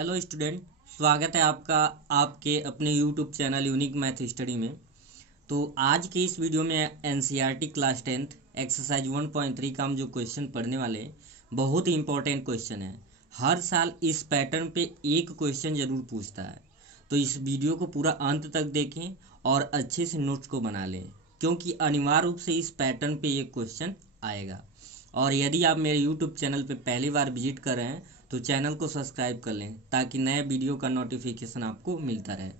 Hello student, स्वागत है आपका आपके अपने YouTube channel unique math study में। तो आज के इस वीडियो में एनसीईआरटी क्लास 10th एक्सरसाइज 1.3 का हम जो क्वेश्चन पढ़ने वाले हैं, बहुत ही इंपॉर्टेंट क्वेश्चन है। हर साल इस पैटर्न पे एक क्वेश्चन जरूर पूछता है। तो इस वीडियो को पूरा अंत तक देखें और अच्छे से नोट्स को बना लें, क्योंकि अनिवार्य रूप से इस पैटर्न पे एक क्वेश्चन आएगा। और यदि आप मेरे यूट्यूब चैनल पे पहली बार विजिट कर रहे हैं तो चैनल को सब्सक्राइब कर लें, ताकि नए वीडियो का नोटिफिकेशन आपको मिलता रहे।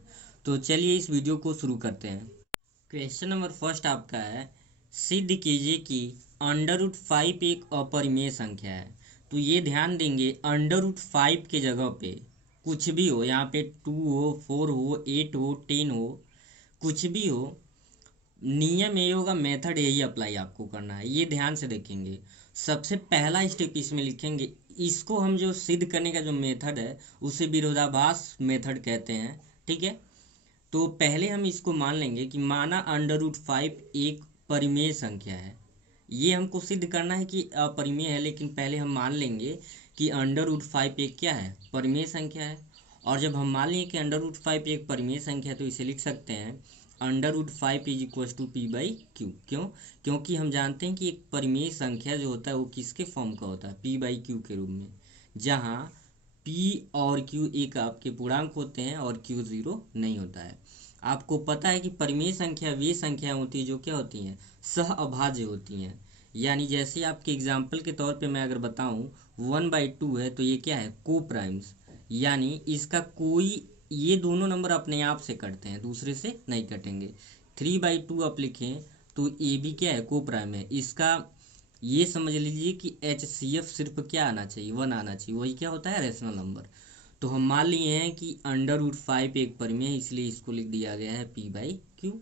तो चलिए इस वीडियो को शुरू करते हैं। क्वेश्चन नंबर फर्स्ट आपका है, सिद्ध कीजिए कि √5 एक अपरिमेय संख्या है। तो ये ध्यान देंगे, √5 के जगह पे कुछ भी हो, यहाँ पे 2 हो, 4 हो, 8 हो, 10 हो, कुछ भी हो, नियम ये होगा, मेथड यही अप्लाई आपको करना है। ये ध्यान से देखेंगे। सबसे पहला स्टेप इसमें लिखेंगे, इसको हम जो सिद्ध करने का जो मेथड है उसे विरोधाभास मेथड कहते हैं। ठीक है, तो पहले हम इसको मान लेंगे कि माना √5 एक परिमेय संख्या है। ये हमको सिद्ध करना है कि अपरिमेय है, लेकिन पहले हम मान लेंगे कि √5 एक क्या है, परिमेय संख्या है। और जब हम मान लेंगे कि √5 एक परिमेय संख्या है, तो इसे लिख सकते हैं √5 = p/q। क्यों? क्योंकि हम जानते हैं कि एक परिमेय संख्या जो होता है वो किसके फॉर्म का होता है, p/q के रूप में, जहाँ p और q एक आपके पूर्णांक होते हैं और q 0 नहीं होता है। आपको पता है कि परिमेय संख्या वे संख्या होती है जो क्या होती हैं, सह अभाज्य होती हैं। यानी जैसे आपके एग्जाम्पल के तौर पे मैं अगर बताऊं 1/2 है, तो ये क्या है, को प्राइम्स, यानी इसका कोई, ये दोनों नंबर अपने आप से कटते हैं, दूसरे से नहीं कटेंगे। 3/2 आप लिखें तो ये भी क्या है, को प्राइम है। इसका ये समझ लीजिए कि HCF सिर्फ क्या आना चाहिए, 1 आना चाहिए, वही क्या होता है, रेशनल नंबर। तो हम मान लिए हैं कि √5 एक परिमेय है, इसलिए इसको लिख दिया गया है p/q।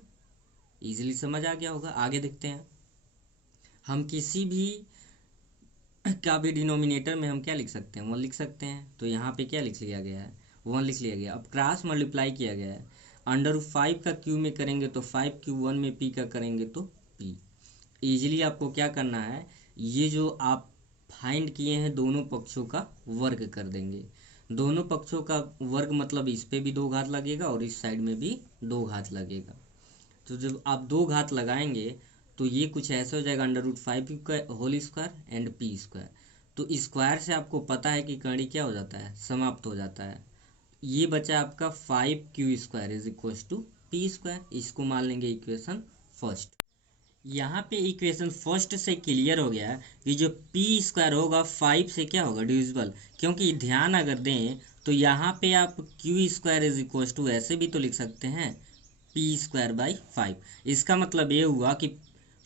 इजीली समझ आ गया होगा। आगे देखते हैं। हम किसी भी का भी डिनोमिनेटर में हम क्या लिख सकते हैं, 1 लिख सकते हैं। तो यहाँ पे क्या लिख लिया गया है, 1 लिख लिया गया। अब क्रॉस मल्टीप्लाई किया गया है, √5 का q में करेंगे तो 5q, 1 में p का करेंगे तो p। इजीली आपको क्या करना है, ये जो आप फाइंड किए हैं दोनों पक्षों का वर्ग कर देंगे। दोनों पक्षों का वर्ग मतलब इस पे भी 2 घात लगेगा और इस साइड में भी 2 घात लगेगा। तो जब आप 2 घात लगाएंगे तो ये कुछ ऐसे हो जाएगा, √5 का होल स्क्वायर एंड p²। तो स्क्वायर से आपको पता है कि कड़ी क्या हो जाता है, समाप्त हो जाता है। ये बचा आपका 5q² = p²। इसको मान लेंगे इक्वेशन फर्स्ट। यहाँ पे इक्वेशन फर्स्ट से क्लियर हो गया कि जो p² होगा 5 से क्या होगा, डिविजिबल। क्योंकि ध्यान अगर दें तो यहाँ पे आप q² = ऐसे भी तो लिख सकते हैं, p²/5। इसका मतलब ये हुआ कि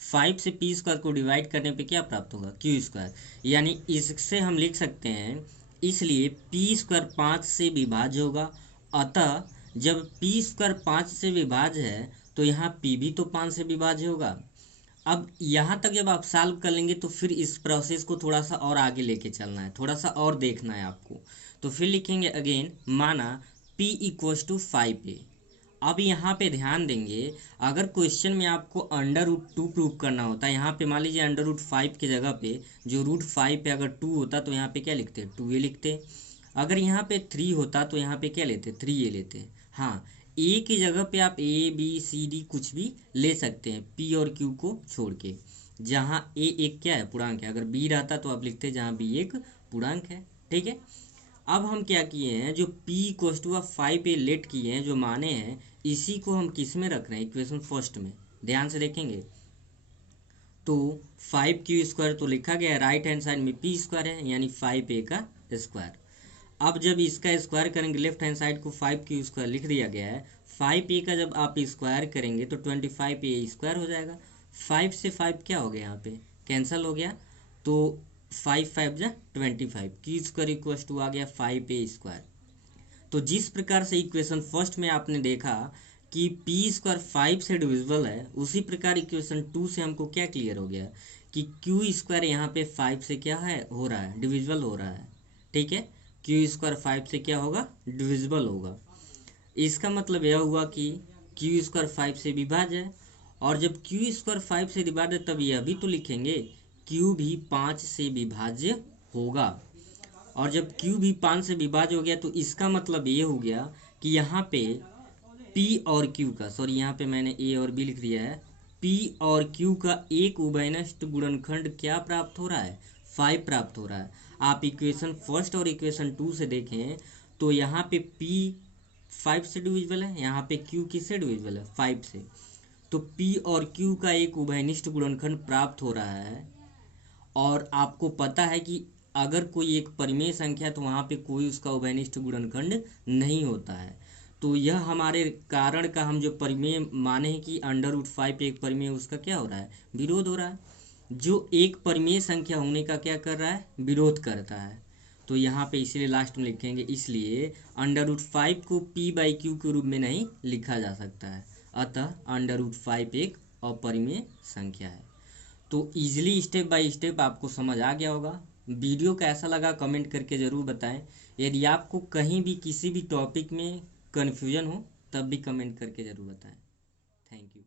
5 से p² को डिवाइड करने पे क्या प्राप्त होगा, q²। यानी इससे हम लिख सकते हैं, इसलिए p² 5 से विभाज्य होगा। अतः जब p² 5 से विभाज्य है तो यहाँ p भी तो 5 से विभाज्य होगा। अब यहाँ तक जब आप सॉल्व कर लेंगे तो फिर इस प्रोसेस को थोड़ा सा और आगे लेके चलना है, थोड़ा सा और देखना है आपको। तो फिर लिखेंगे अगेन, माना p = 5a। अब यहाँ पे ध्यान देंगे, अगर क्वेश्चन में आपको √2 प्रूव करना होता है, यहाँ पे मान लीजिए √5 की जगह पे जो √5 पे अगर 2 होता तो यहाँ पे क्या लिखते, 2a लिखते। अगर यहाँ पे 3 होता तो यहाँ पे क्या लेते, 3a लेते। हाँ, ए की जगह पे आप ABCD कुछ भी ले सकते हैं, P और Q को छोड़ के। जहाँ A एक क्या है, पूर्णांक है। अगर B रहता तो आप लिखते जहाँ B एक पूर्णांक है। ठीक है, अब हम क्या किए हैं, जो p = 5a लेट किए हैं, जो माने हैं, इसी को हम किस में रख रहे हैं, इक्वेशन फर्स्ट में। ध्यान से देखेंगे तो 5q² तो लिखा गया है, राइट हैंड साइड में p² है, यानी 5a का स्क्वायर। अब जब इसका स्क्वायर करेंगे, लेफ्ट हैंड साइड को 5q² लिख दिया गया है। 5a का जब आप स्क्वायर करेंगे तो 25a² हो जाएगा। 5 से 5 क्या हो गया, यहाँ पे कैंसिल हो गया, तो 5 5 जा 25, q² आ गया 5a²। तो जिस प्रकार से इक्वेशन फर्स्ट में आपने देखा कि p² 5 से डिविजिबल है, उसी प्रकार इक्वेशन 2 से हमको क्या क्लियर हो गया कि q² यहाँ पे 5 से क्या है, हो रहा है, डिविजिबल हो रहा है। ठीक है, q² 5 से क्या होगा, डिविजिबल होगा। इसका मतलब यह हुआ कि q² 5 से विभाज्य है। और जब q² 5 से डिवाइड है, तब यह भी तो लिखेंगे q भी 5 से विभाज्य होगा। और जब q भी 5 से विभाज्य हो गया तो इसका मतलब ये हो गया कि यहाँ पे p और q का, सॉरी यहाँ पे मैंने a और b लिख दिया है, p और q का एक उभयनिष्ठ गुणनखंड क्या प्राप्त हो रहा है, 5 प्राप्त हो रहा है। आप इक्वेशन फर्स्ट और इक्वेशन 2 से देखें तो यहाँ पे p 5 से डिविजिबल है, यहाँ पे q किससे डिविजिबल है, 5 से। तो p और q का एक उभयनिष्ठ गुणनखंड प्राप्त हो रहा है। और आपको पता है कि अगर कोई एक परिमेय संख्या है तो वहाँ पे कोई उसका उभयनिष्ठ गुणनखंड नहीं होता है। तो यह हमारे कारण का हम जो परिमेय माने हैं कि √5 एक परिमेय, उसका क्या हो रहा है, विरोध हो रहा है। जो एक परिमेय संख्या होने का क्या कर रहा है, विरोध करता है। तो यहाँ पे इसलिए लास्ट में लिखेंगे, इसलिए √5 को p/q के रूप में नहीं लिखा जा सकता है, अतः √5 एक अपरिमेय संख्या है। तो इजीली स्टेप बाय स्टेप आपको समझ आ गया होगा। वीडियो कैसा लगा कमेंट करके ज़रूर बताएं। यदि आपको कहीं भी किसी भी टॉपिक में कन्फ्यूजन हो तब भी कमेंट करके ज़रूर बताएं। Thank you.